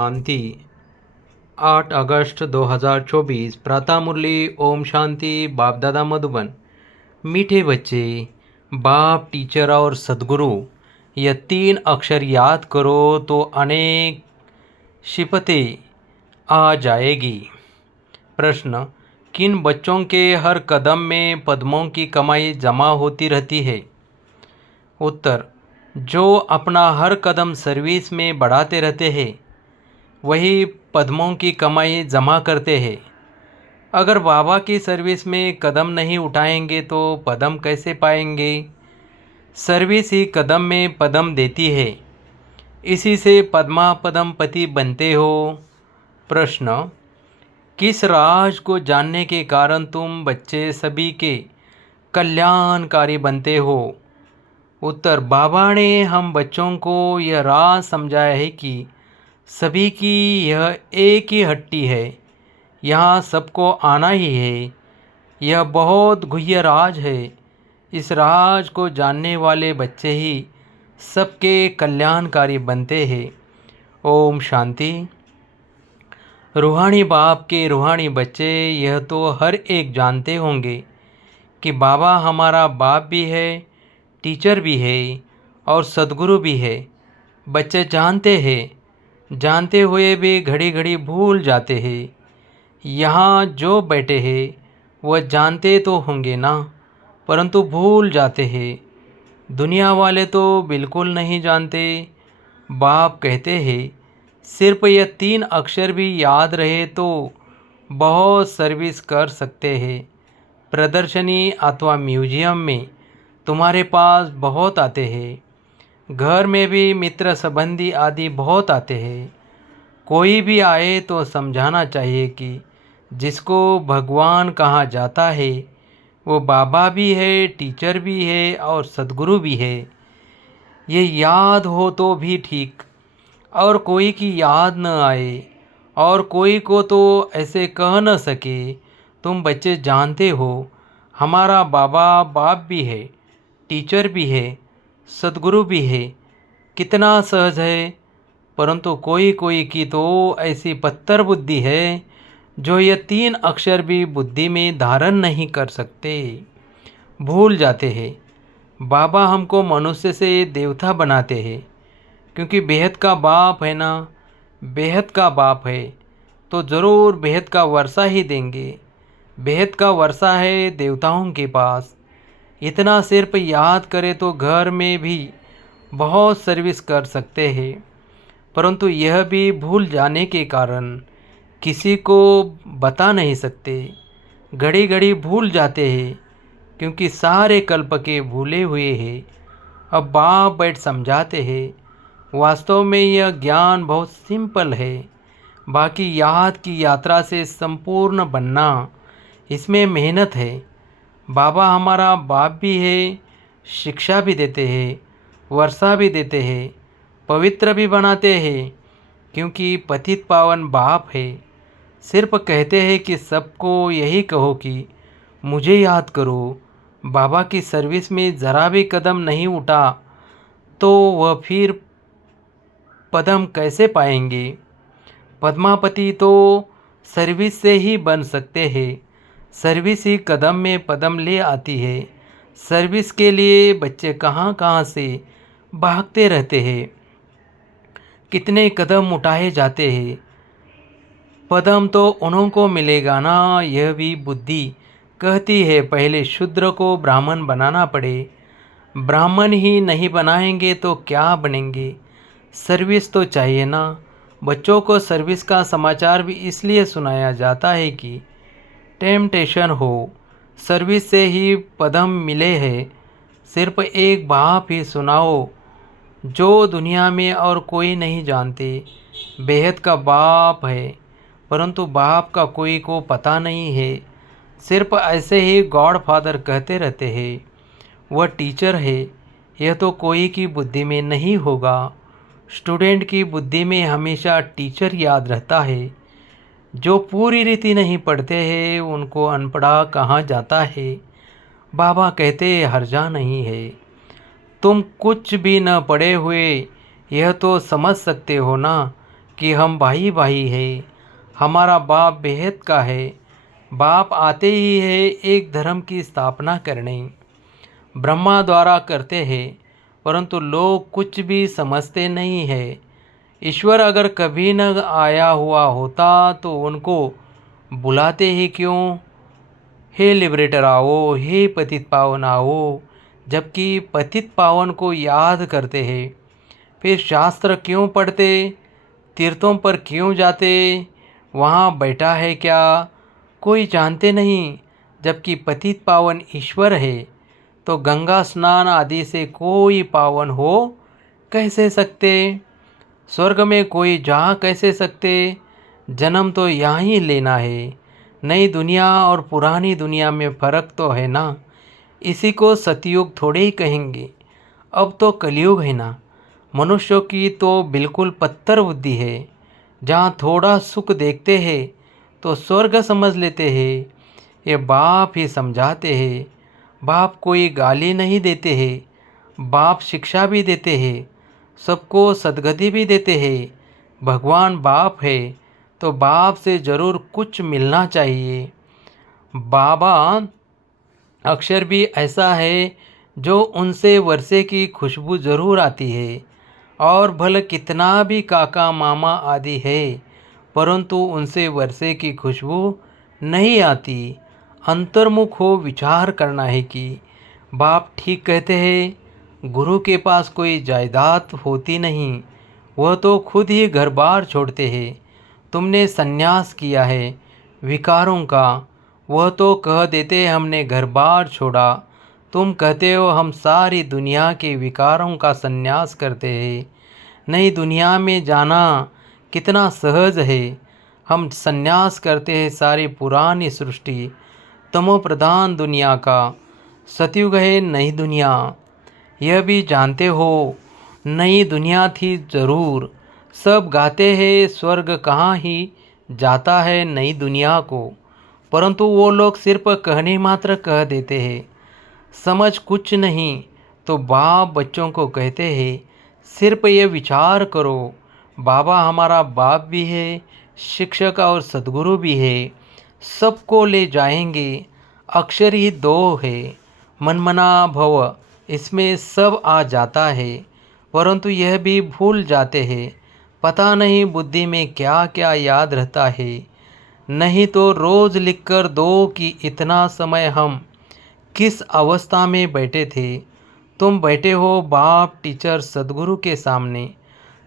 शांति 8 अगस्त 2024 प्रातः मुरली ओम शांति बाप दादा मधुबन। मीठे बच्चे, बाप, टीचर और सदगुरु ये तीन अक्षर याद करो तो अनेक शिपतें आ जाएगी। प्रश्न, किन बच्चों के हर कदम में पद्मों की कमाई जमा होती रहती है? उत्तर, जो अपना हर कदम सर्विस में बढ़ाते रहते हैं वही पद्मों की कमाई जमा करते हैं। अगर बाबा की सर्विस में कदम नहीं उठाएंगे तो पदम कैसे पाएंगे? सर्विस ही कदम में पदम देती है, इसी से पद्मा पदमपति बनते हो। प्रश्न, किस राज को जानने के कारण तुम बच्चे सभी के कल्याणकारी बनते हो? उत्तर, बाबा ने हम बच्चों को यह राज समझाया है कि सभी की यह एक ही हट्टी है, यहाँ सबको आना ही है। यह बहुत गुह्य राज है। इस राज को जानने वाले बच्चे ही सबके कल्याणकारी बनते हैं। ओम शांति। रूहानी बाप के रूहानी बच्चे यह तो हर एक जानते होंगे कि बाबा हमारा बाप भी है, टीचर भी है और सदगुरु भी है। बच्चे जानते हैं, जानते हुए भी घड़ी घड़ी भूल जाते हैं। यहाँ जो बैठे हैं वह जानते तो होंगे ना, परंतु भूल जाते हैं। दुनिया वाले तो बिल्कुल नहीं जानते। बाप कहते हैं सिर्फ यह तीन अक्षर भी याद रहे तो बहुत सर्विस कर सकते हैं। प्रदर्शनी अथवा म्यूजियम में तुम्हारे पास बहुत आते हैं, घर में भी मित्र संबंधी आदि बहुत आते हैं। कोई भी आए तो समझाना चाहिए कि जिसको भगवान कहा जाता है वो बाबा भी है, टीचर भी है और सदगुरु भी है। ये याद हो तो भी ठीक, और कोई की याद न आए और कोई को तो ऐसे कह न सके। तुम बच्चे जानते हो हमारा बाबा बाप भी है, टीचर भी है, सदगुरु भी है। कितना सहज है, परंतु कोई कोई की तो ऐसी पत्थर बुद्धि है जो ये तीन अक्षर भी बुद्धि में धारण नहीं कर सकते, भूल जाते हैं। बाबा हमको मनुष्य से देवता बनाते हैं क्योंकि बेहद का बाप है ना, बेहद का बाप है तो ज़रूर बेहद का वर्षा ही देंगे। बेहद का वर्षा है देवताओं के पास। इतना सिर्फ याद करें तो घर में भी बहुत सर्विस कर सकते हैं, परंतु यह भी भूल जाने के कारण किसी को बता नहीं सकते। घड़ी घड़ी भूल जाते हैं क्योंकि सारे कल्प के भूले हुए हैं। अब बाप बैठ समझाते हैं। वास्तव में यह ज्ञान बहुत सिंपल है। बाकी याद की यात्रा से संपूर्ण बनना, इसमें मेहनत है। बाबा हमारा बाप भी है, शिक्षा भी देते हैं, वर्षा भी देते हैं, पवित्र भी बनाते हैं क्योंकि पतित पावन बाप है। सिर्फ कहते हैं कि सबको यही कहो कि मुझे याद करो। बाबा की सर्विस में ज़रा भी कदम नहीं उठा तो वह फिर पदम कैसे पाएंगे? पद्मापति तो सर्विस से ही बन सकते हैं। सर्विस ही कदम में पदम ले आती है। सर्विस के लिए बच्चे कहाँ कहाँ से भागते रहते हैं, कितने कदम उठाए जाते हैं। पदम तो उन्हों को मिलेगा ना, यह भी बुद्धि कहती है पहले शूद्र को ब्राह्मण बनाना पड़े। ब्राह्मण ही नहीं बनाएंगे तो क्या बनेंगे? सर्विस तो चाहिए ना। बच्चों को सर्विस का समाचार भी इसलिए सुनाया जाता है कि टेम्पटेशन हो। सर्विस से ही पदम मिले हैं। सिर्फ एक बाप ही सुनाओ जो दुनिया में और कोई नहीं जानते। बेहद का बाप है, परंतु बाप का कोई को पता नहीं है। सिर्फ ऐसे ही गॉड फादर कहते रहते हैं। वह टीचर है, यह तो कोई की बुद्धि में नहीं होगा। स्टूडेंट की बुद्धि में हमेशा टीचर याद रहता है। जो पूरी रीति नहीं पढ़ते हैं उनको अनपढ़ा कहा जाता है। बाबा कहते हर्जा नहीं है। तुम कुछ भी न पढ़े हुए यह तो समझ सकते हो ना कि हम भाई भाई है, हमारा बाप बेहद का है। बाप आते ही है एक धर्म की स्थापना करने, ब्रह्मा द्वारा करते हैं, परंतु लोग कुछ भी समझते नहीं है। ईश्वर अगर कभी न आया हुआ होता तो उनको बुलाते ही क्यों, हे लिबरेटर आओ, हे पतित पावन आओ, जबकि पतित पावन को याद करते हैं। फिर शास्त्र क्यों पढ़ते, तीर्थों पर क्यों जाते, वहाँ बैठा है क्या, कोई जानते नहीं। जबकि पतित पावन ईश्वर है तो गंगा स्नान आदि से कोई पावन हो कैसे सकते, स्वर्ग में कोई जा कैसे सकते। जन्म तो यहाँ ही लेना है। नई दुनिया और पुरानी दुनिया में फ़र्क तो है ना, इसी को सतयुग थोड़े ही कहेंगे। अब तो कलयुग है ना। मनुष्यों की तो बिल्कुल पत्थर बुद्धि है। जहाँ थोड़ा सुख देखते हैं तो स्वर्ग समझ लेते हैं। ये बाप ही समझाते हैं। बाप कोई गाली नहीं देते हैं, बाप शिक्षा भी देते हैं, सबको सद्गति भी देते हैं। भगवान बाप है तो बाप से ज़रूर कुछ मिलना चाहिए। बाबा अक्षर भी ऐसा है जो उनसे वर्षे की खुशबू ज़रूर आती है। और भले कितना भी काका मामा आदि है, परंतु उनसे वर्षे की खुशबू नहीं आती। अंतर्मुख हो विचार करना है कि बाप ठीक कहते हैं। गुरु के पास कोई जायदाद होती नहीं, वह तो खुद ही घर बार छोड़ते हैं। तुमने संन्यास किया है विकारों का, वह तो कह देते हमने घर बार छोड़ा। तुम कहते हो हम सारी दुनिया के विकारों का संन्यास करते हैं। नई दुनिया में जाना कितना सहज है। हम संन्यास करते हैं सारी पुरानी सृष्टि, तमो प्रधान दुनिया का। सतयुग है नई दुनिया, यह भी जानते हो। नई दुनिया थी ज़रूर। सब गाते हैं स्वर्ग कहाँ ही जाता है नई दुनिया को, परंतु वो लोग सिर्फ कहने मात्र कह देते हैं, समझ कुछ नहीं। तो बाप बच्चों को कहते हैं सिर्फ ये विचार करो, बाबा हमारा बाप भी है, शिक्षक और सद्गुरु भी है, सबको ले जाएंगे। अक्षर ही दो है, मनमना भव, इसमें सब आ जाता है, परंतु यह भी भूल जाते हैं। पता नहीं बुद्धि में क्या क्या याद रहता है। नहीं तो रोज़ लिखकर दो कि इतना समय हम किस अवस्था में बैठे थे। तुम बैठे हो बाप टीचर सद्गुरु के सामने,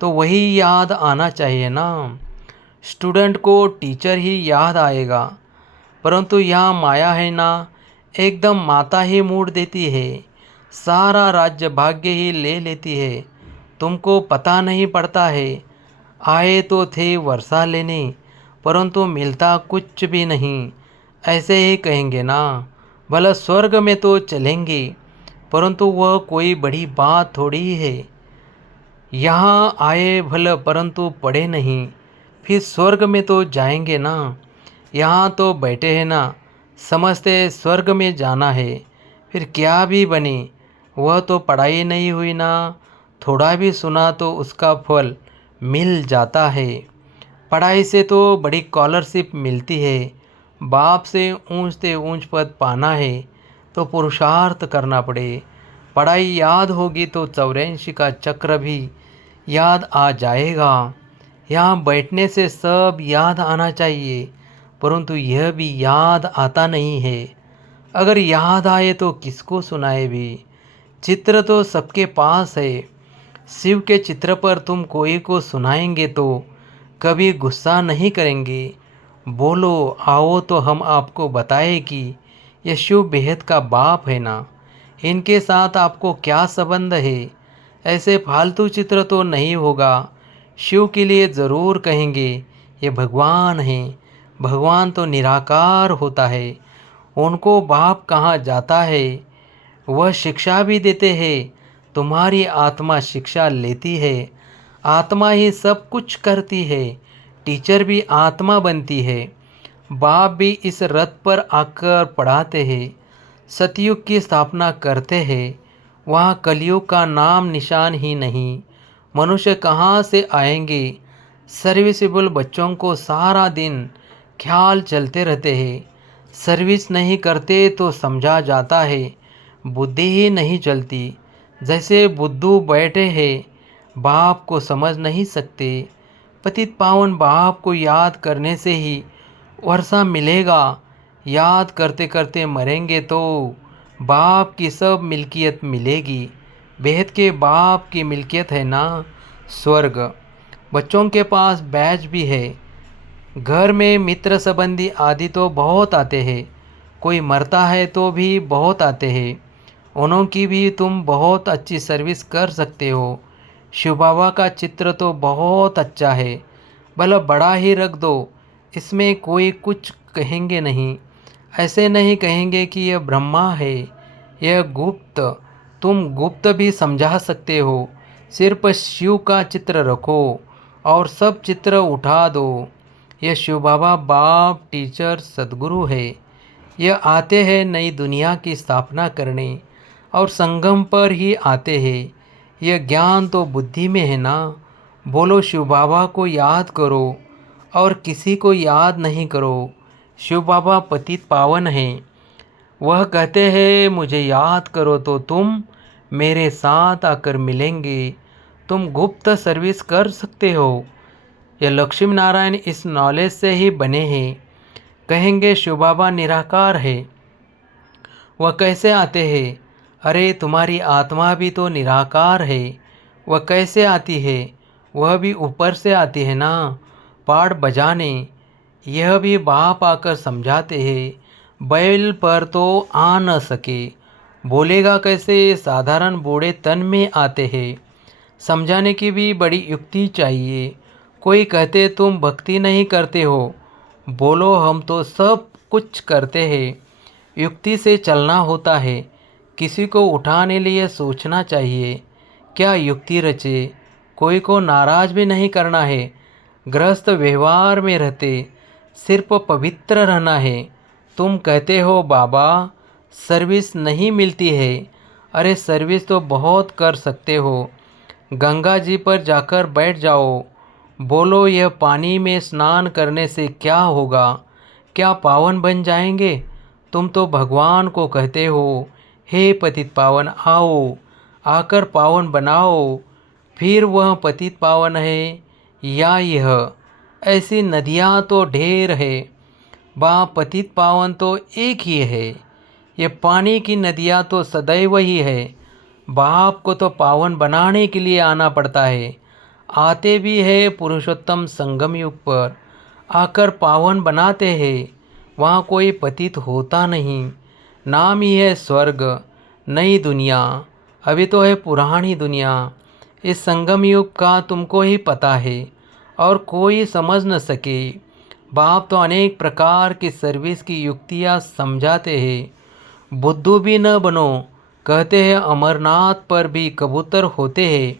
तो वही याद आना चाहिए ना। स्टूडेंट को टीचर ही याद आएगा, परंतु यहाँ माया है ना, एकदम माता ही मूड देती है, सारा राज्य भाग्य ही ले लेती है। तुमको पता नहीं पड़ता है। आए तो थे वर्षा लेने, परंतु मिलता कुछ भी नहीं, ऐसे ही कहेंगे ना। भला स्वर्ग में तो चलेंगे, परंतु वह कोई बड़ी बात थोड़ी है। यहाँ आए भला परंतु पढ़े नहीं, फिर स्वर्ग में तो जाएंगे ना। यहाँ तो बैठे हैं ना, समझते स्वर्ग में जाना है, फिर क्या भी बने, वह तो पढ़ाई नहीं हुई ना। थोड़ा भी सुना तो उसका फल मिल जाता है। पढ़ाई से तो बड़ी स्कॉलरशिप मिलती है। बाप से ऊंचते ऊंच पद पाना है तो पुरुषार्थ करना पड़े। पढ़ाई याद होगी तो 84 का चक्र भी याद आ जाएगा। यहाँ बैठने से सब याद आना चाहिए, परंतु यह भी याद आता नहीं है। अगर याद आए तो किसको सुनाए भी। चित्र तो सबके पास है। शिव के चित्र पर तुम कोई को सुनाएंगे तो कभी गुस्सा नहीं करेंगे। बोलो आओ तो हम आपको बताएं कि यह शिव बेहद का बाप है ना, इनके साथ आपको क्या संबंध है। ऐसे फालतू चित्र तो नहीं होगा। शिव के लिए ज़रूर कहेंगे ये भगवान हैं। भगवान तो निराकार होता है, उनको बाप कहाँ जाता है। वह शिक्षा भी देते हैं। तुम्हारी आत्मा शिक्षा लेती है, आत्मा ही सब कुछ करती है। टीचर भी आत्मा बनती है। बाप भी इस रथ पर आकर पढ़ाते हैं, सतयुग की स्थापना करते हैं। वहाँ कलयुग का नाम निशान ही नहीं। मनुष्य कहाँ से आएंगे, सर्विसेबल बच्चों को सारा दिन ख्याल चलते रहते हैं। सर्विस नहीं करते तो समझा जाता है बुद्धि ही नहीं चलती। जैसे बुद्धू बैठे हैं, बाप को समझ नहीं सकते। पतित पावन बाप को याद करने से ही वर्षा मिलेगा। याद करते करते मरेंगे तो बाप की सब मिल्कियत मिलेगी। बेहद के बाप की मिल्कियत है ना, स्वर्ग। बच्चों के पास बैच भी है। घर में मित्र संबंधी आदि तो बहुत आते हैं। कोई मरता है तो भी बहुत आते हैं। उन्हों की भी तुम बहुत अच्छी सर्विस कर सकते हो। शिव बाबा का चित्र तो बहुत अच्छा है, भला बड़ा ही रख दो, इसमें कोई कुछ कहेंगे नहीं। ऐसे नहीं कहेंगे कि यह ब्रह्मा है, यह गुप्त। तुम गुप्त भी समझा सकते हो। सिर्फ शिव का चित्र रखो और सब चित्र उठा दो। यह शिव बाबा बाप टीचर सदगुरु है। यह आते हैं नई दुनिया की स्थापना करने और संगम पर ही आते हैं। यह ज्ञान तो बुद्धि में है ना। बोलो शिव बाबा को याद करो और किसी को याद नहीं करो। शिव बाबा पतित पावन हैं। वह कहते हैं मुझे याद करो तो तुम मेरे साथ आकर मिलेंगे। तुम गुप्त सर्विस कर सकते हो। यह लक्ष्मी नारायण इस नॉलेज से ही बने हैं। कहेंगे शिव बाबा निराकार है, वह कैसे आते हैं? अरे तुम्हारी आत्मा भी तो निराकार है, वह कैसे आती है? वह भी ऊपर से आती है ना, पाठ बजाने। यह भी बाप आकर समझाते हैं। बैल पर तो आ न सके, बोलेगा कैसे? साधारण बूढ़े तन में आते हैं। समझाने की भी बड़ी युक्ति चाहिए। कोई कहते तुम भक्ति नहीं करते हो, बोलो हम तो सब कुछ करते हैं। युक्ति से चलना होता है। किसी को उठाने लिए सोचना चाहिए, क्या युक्ति रचे। कोई को नाराज भी नहीं करना है। गृहस्थ व्यवहार में रहते सिर्फ पवित्र रहना है। तुम कहते हो बाबा सर्विस नहीं मिलती है। अरे सर्विस तो बहुत कर सकते हो। गंगा जी पर जाकर बैठ जाओ। बोलो यह पानी में स्नान करने से क्या होगा? क्या पावन बन जाएंगे? तुम तो भगवान को कहते हो हे पतित पावन आओ, आकर पावन बनाओ। फिर वह पतित पावन है या यह? ऐसी नदियाँ तो ढेर है, वहाँ पतित पावन तो एक ही है। ये पानी की नदियाँ तो सदैव ही है। बाप को तो पावन बनाने के लिए आना पड़ता है। आते भी है पुरुषोत्तम संगम युग पर, आकर पावन बनाते हैं। वहाँ कोई पतित होता नहीं। नाम ही है स्वर्ग। नई दुनिया अभी तो है पुरानी दुनिया। इस संगम युग का तुमको ही पता है और कोई समझ न सके। बाप तो अनेक प्रकार की सर्विस की युक्तियाँ समझाते हैं। बुद्धू भी न बनो, कहते हैं अमरनाथ पर भी कबूतर होते हैं,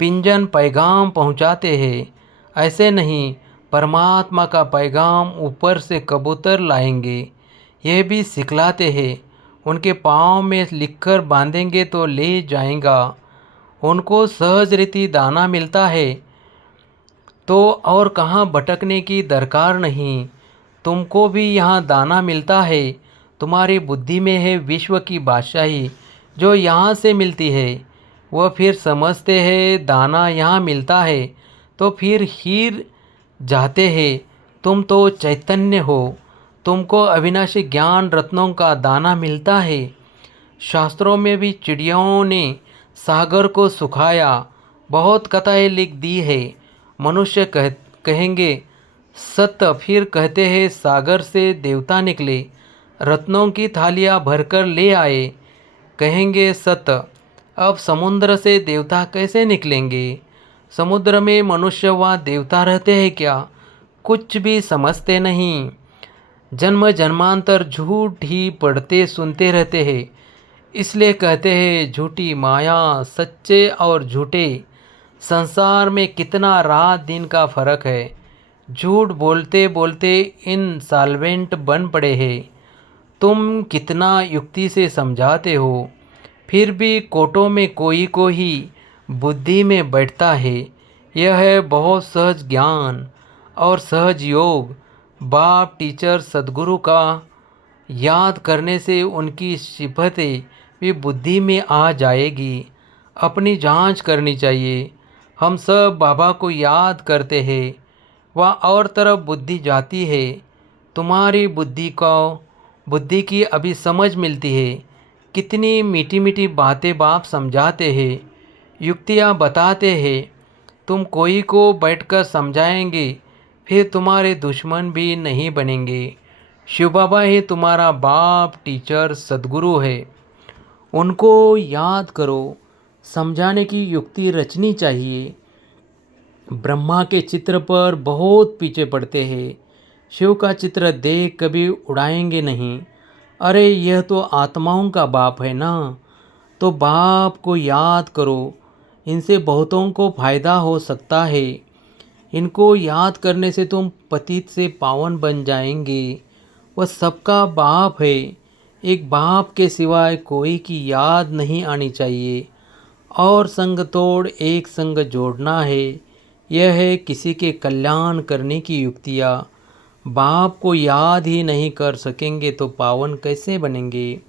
पिंजन पैगाम पहुंचाते हैं। ऐसे नहीं, परमात्मा का पैगाम ऊपर से कबूतर लाएंगे। यह भी सिखलाते हैं। उनके पाँव में लिखकर बांधेंगे तो ले जाएगा। उनको सहज रीति दाना मिलता है तो और कहाँ भटकने की दरकार नहीं। तुमको भी यहाँ दाना मिलता है। तुम्हारी बुद्धि में है विश्व की बादशाही जो यहाँ से मिलती है। वह फिर समझते हैं दाना यहाँ मिलता है तो फिर हीर जाते हैं। तुम तो चैतन्य हो, तुमको अविनाशी ज्ञान रत्नों का दाना मिलता है। शास्त्रों में भी चिड़ियों ने सागर को सुखाया, बहुत कथाएं लिख दी है। मनुष्य कहेंगे सत्य, फिर कहते हैं सागर से देवता निकले, रत्नों की थालियाँ भरकर ले आए। कहेंगे सत्य, अब समुद्र से देवता कैसे निकलेंगे? समुद्र में मनुष्य व देवता रहते हैं क्या? कुछ भी समझते नहीं। जन्म जन्मांतर झूठ ही पढ़ते सुनते रहते हैं। इसलिए कहते हैं झूठी माया, सच्चे और झूठे। संसार में कितना रात दिन का फर्क है। झूठ बोलते बोलते इनसॉल्वेंट बन पड़े हैं। तुम कितना युक्ति से समझाते हो, फिर भी कोटों में कोई ही बुद्धि में बैठता है। यह है बहुत सहज ज्ञान और सहज योग। बाप टीचर सद्गुरु का याद करने से उनकी सिफतें भी बुद्धि में आ जाएगी। अपनी जांच करनी चाहिए। हम सब बाबा को याद करते हैं, वह और तरफ बुद्धि जाती है। तुम्हारी बुद्धि की अभी समझ मिलती है। कितनी मीठी मीठी बातें बाप समझाते हैं, युक्तियाँ बताते हैं। तुम कोई को बैठकर समझाएंगे, फिर तुम्हारे दुश्मन भी नहीं बनेंगे। शिव बाबा ही तुम्हारा बाप टीचर सद्गुरु है। उनको याद करो। समझाने की युक्ति रचनी चाहिए। ब्रह्मा के चित्र पर बहुत पीछे पड़ते हैं। शिव का चित्र देख कभी उड़ाएंगे नहीं। अरे यह तो आत्माओं का बाप है ना। तो बाप को याद करो। इनसे बहुतों को फायदा हो सकता है। इनको याद करने से तुम पतित से पावन बन जाएंगे। वह सबका बाप है। एक बाप के सिवाय कोई की याद नहीं आनी चाहिए। और संग तोड़ एक संग जोड़ना है। यह है किसी के कल्याण करने की युक्तियाँ। बाप को याद ही नहीं कर सकेंगे तो पावन कैसे बनेंगे।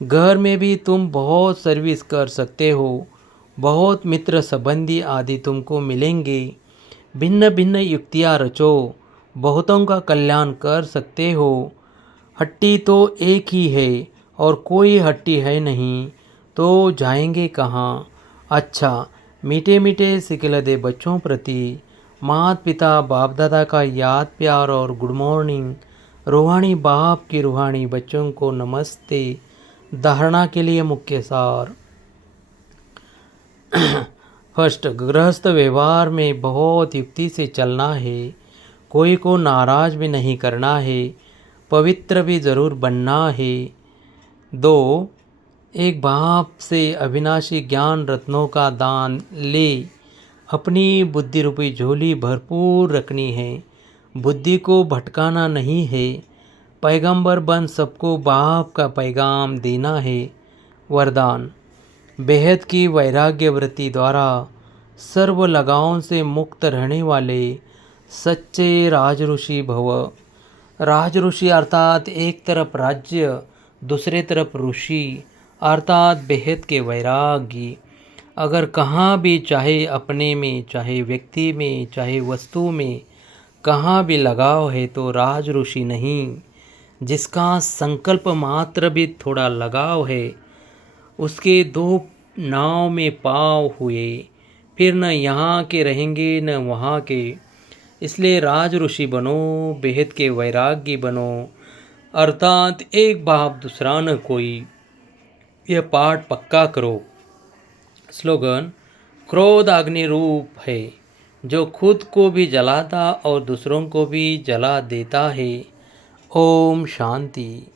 घर में भी तुम बहुत सर्विस कर सकते हो। बहुत मित्र संबंधी आदि तुमको मिलेंगे। भिन्न भिन्न युक्तियाँ रचो। बहुतों का कल्याण कर सकते हो। हट्टी तो एक ही है और कोई हट्टी है नहीं, तो जाएंगे कहाँ। अच्छा, मीठे मीठे सिखिलदे बच्चों प्रति माता पिता बाप दादा का याद प्यार और गुड मॉर्निंग। रूहानी बाप की रूहानी बच्चों को नमस्ते। धारणा के लिए मुख्य सार। फर्स्ट, गृहस्थ व्यवहार में बहुत युक्ति से चलना है। कोई को नाराज भी नहीं करना है। पवित्र भी ज़रूर बनना है। 2, एक बाप से अविनाशी ज्ञान रत्नों का दान ले। अपनी बुद्धि रूपी झोली भरपूर रखनी है। बुद्धि को भटकाना नहीं है। पैगंबर बन सबको बाप का पैगाम देना है। वरदान, बेहद की वैराग्य वृत्ति द्वारा सर्व लगावों से मुक्त रहने वाले सच्चे राजऋषि भव। राजऋषि अर्थात एक तरफ राज्य, दूसरे तरफ ऋषि अर्थात बेहद के वैरागी। अगर कहाँ भी, चाहे अपने में, चाहे व्यक्ति में, चाहे वस्तु में, कहाँ भी लगाव है तो राज ऋषि नहीं। जिसका संकल्प मात्र भी थोड़ा लगाव है, उसके 2 नाव में पाँव हुए, फिर न यहाँ के रहेंगे न वहाँ के। इसलिए राज ऋषि बनो, बेहद के वैरागी बनो, अर्थात एक बाप दूसरा न कोई। यह पाठ पक्का करो। स्लोगन, क्रोध अग्नि रूप है जो खुद को भी जलाता और दूसरों को भी जला देता है। ओम शांति।